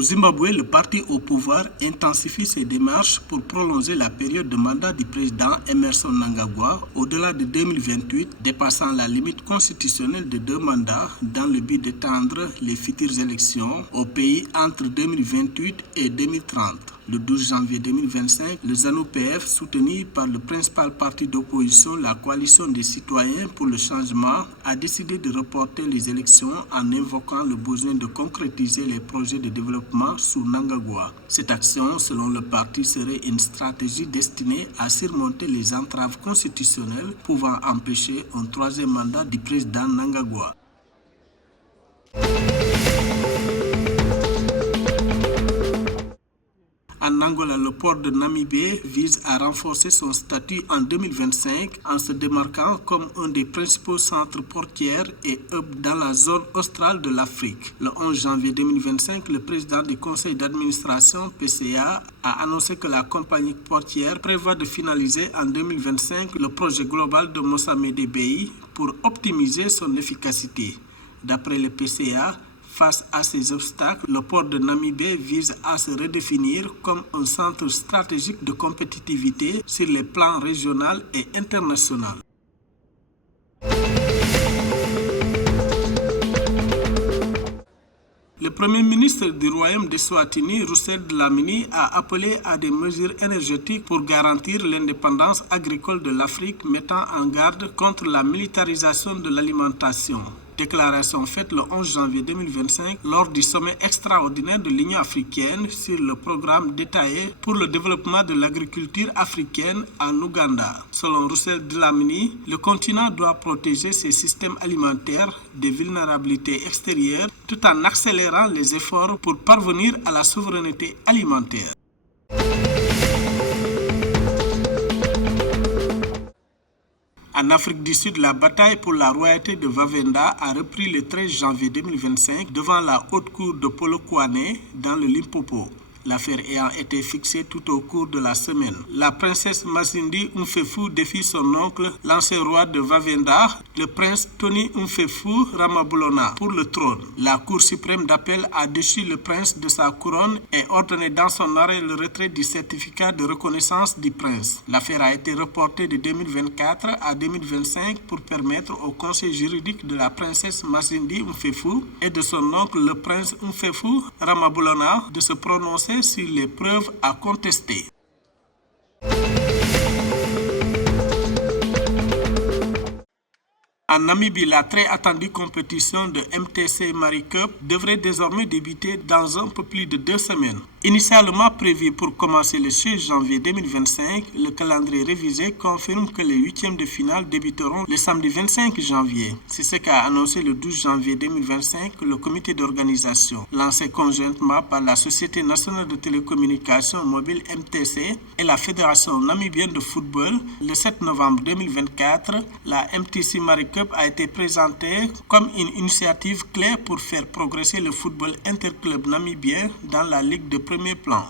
Au Zimbabwe, le parti au pouvoir intensifie ses démarches pour prolonger la période de mandat du président Emmerson Mnangagwa au-delà de 2028, dépassant la limite constitutionnelle de 2 mandats dans le but d'étendre les futures élections au pays entre 2028 et 2030. Le 12 janvier 2025, le ZANU-PF, soutenu par le principal parti d'opposition, la Coalition des citoyens pour le changement, a décidé de reporter les élections en invoquant le besoin de concrétiser les projets de développement sous Mnangagwa. Cette action, selon le parti, serait une stratégie destinée à surmonter les entraves constitutionnelles pouvant empêcher un 3e mandat du président Mnangagwa. En Angola, le port de Namibé vise à renforcer son statut en 2025 en se démarquant comme un des principaux centres portuaires et hubs dans la zone australe de l'Afrique. Le 11 janvier 2025, le président du conseil d'administration PCA a annoncé que la compagnie portière prévoit de finaliser en 2025 le projet global de Mosamede Bay pour optimiser son efficacité. D'après le PCA, face à ces obstacles, le port de Namibé vise à se redéfinir comme un centre stratégique de compétitivité sur les plans régional et international. Le Premier ministre du Royaume d'Eswatini, Roussel Dlamini, a appelé à des mesures énergétiques pour garantir l'indépendance agricole de l'Afrique, mettant en garde contre la militarisation de l'alimentation. Déclaration faite le 11 janvier 2025 lors du sommet extraordinaire de l'Union africaine sur le programme détaillé pour le développement de l'agriculture africaine en Ouganda. Selon Roussel Dlamini, le continent doit protéger ses systèmes alimentaires des vulnérabilités extérieures tout en accélérant les efforts pour parvenir à la souveraineté alimentaire. En Afrique du Sud, la bataille pour la royauté de Vavenda a repris le 13 janvier 2025 devant la haute cour de Polokwane dans le Limpopo. L'affaire ayant été fixée tout au cours de la semaine. La princesse Masindi Mfefu défie son oncle, l'ancien roi de Vavenda, le prince Tony Mfefu Ramabulana, pour le trône. La Cour suprême d'appel a déchu le prince de sa couronne et ordonné dans son arrêt le retrait du certificat de reconnaissance du prince. L'affaire a été reportée de 2024 à 2025 pour permettre au conseil juridique de la princesse Masindi Mfefu et de son oncle, le prince Mfefu Ramabulana, de se prononcer sur les preuves à contester. En Namibie, la très attendue compétition de MTC Marie Cup devrait désormais débuter dans un peu plus de 2 semaines. Initialement prévu pour commencer le 16 janvier 2025, le calendrier révisé confirme que les 8e de finale débuteront le samedi 25 janvier. C'est ce qu'a annoncé le 12 janvier 2025 le comité d'organisation, lancé conjointement par la Société nationale de télécommunications mobile MTC et la Fédération namibienne de football. Le 7 novembre 2024, la MTC Marie Cup a été présentée comme une initiative clé pour faire progresser le football interclub namibien dans la Ligue de premier plan.